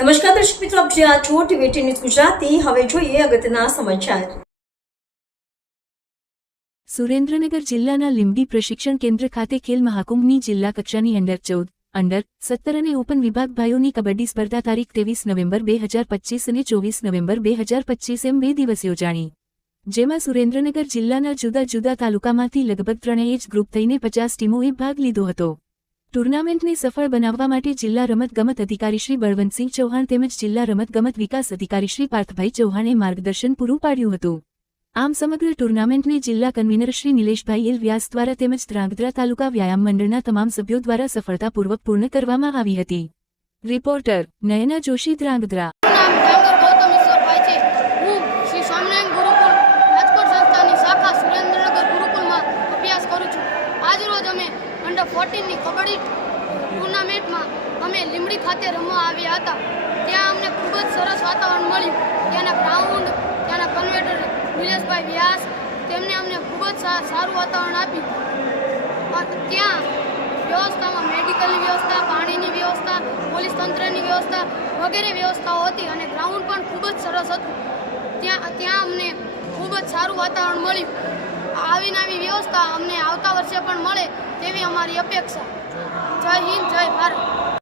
નમસ્કાર દર્શક મિત્રો, આપ જે આ છો ટીવી ન્યૂઝ ગુજરાતી. હવે જોઈએ અગત્યના સમાચાર. સુરેન્દ્રનગર જિલ્લાના લીંબડી પ્રશિક્ષણ કેન્દ્ર ખાતે ખેલ મહાકુંભની જિલ્લા કક્ષાની અંડર ચૌદ, અંડર સત્તર અને ઓપન વિભાગ ભાઈઓની કબડ્ડી સ્પર્ધા તારીખ ત્રેવીસ નવેમ્બર બે હજાર પચીસ અને ચોવીસ નવેમ્બર બે હજાર પચીસ એમ બે દિવસ યોજાણી. જેમાં સુરેન્દ્રનગર જિલ્લાના જુદા જુદા તાલુકામાંથી લગભગ ત્રણેય જ ગ્રુપ થઈને પચાસ ટીમોએ ભાગ લીધો હતો. ટુર્નામેન્ટને સફળ બનાવવા માટે જિલ્લા રમતગમત અધિકારી શ્રી બળવંતસિંહ ચૌહાણ તેમજ જિલ્લા રમતગમત વિકાસ અધિકારી શ્રી પાર્થભાઈ ચૌહાણે માર્ગદર્શન પૂરું પાડ્યું હતું. આમ સમગ્ર ટુર્નામેન્ટને જિલ્લા કન્વીનર શ્રી નિલેશભાઈ એલ વ્યાસ દ્વારા તેમજ ધ્રાંગધ્રા તાલુકા વ્યાયામ મંડળના તમામ સભ્યો દ્વારા સફળતાપૂર્વક પૂર્ણ કરવામાં આવી હતી. રિપોર્ટર નયના જોશી ધ્રાંગધ્રા. હું શ્રી અંડર ફોર્ટીનની કબડ્ડી ટુર્નામેન્ટમાં અમે લીંબડી ખાતે રમવા આવ્યા હતા. ત્યાં અમને ખૂબ જ સરસ વાતાવરણ મળ્યું. ત્યાંના ગ્રાઉન્ડ ત્યાંના કન્વેટર નિલેશભાઈ વ્યાસ, તેમને અમને ખૂબ જ સારું વાતાવરણ આપ્યું. ત્યાં વ્યવસ્થામાં મેડિકલની વ્યવસ્થા, પાણીની વ્યવસ્થા, પોલીસ તંત્રની વ્યવસ્થા વગેરે વ્યવસ્થાઓ હતી અને ગ્રાઉન્ડ પણ ખૂબ જ સરસ હતું. ત્યાં ત્યાં અમને ખૂબ જ સારું વાતાવરણ મળ્યું. આવીને આવી વ્યવસ્થા અમને આવતા વર્ષે પણ મળે તેવી અમારી અપેક્ષા. જય હિન્દ જય ભારત.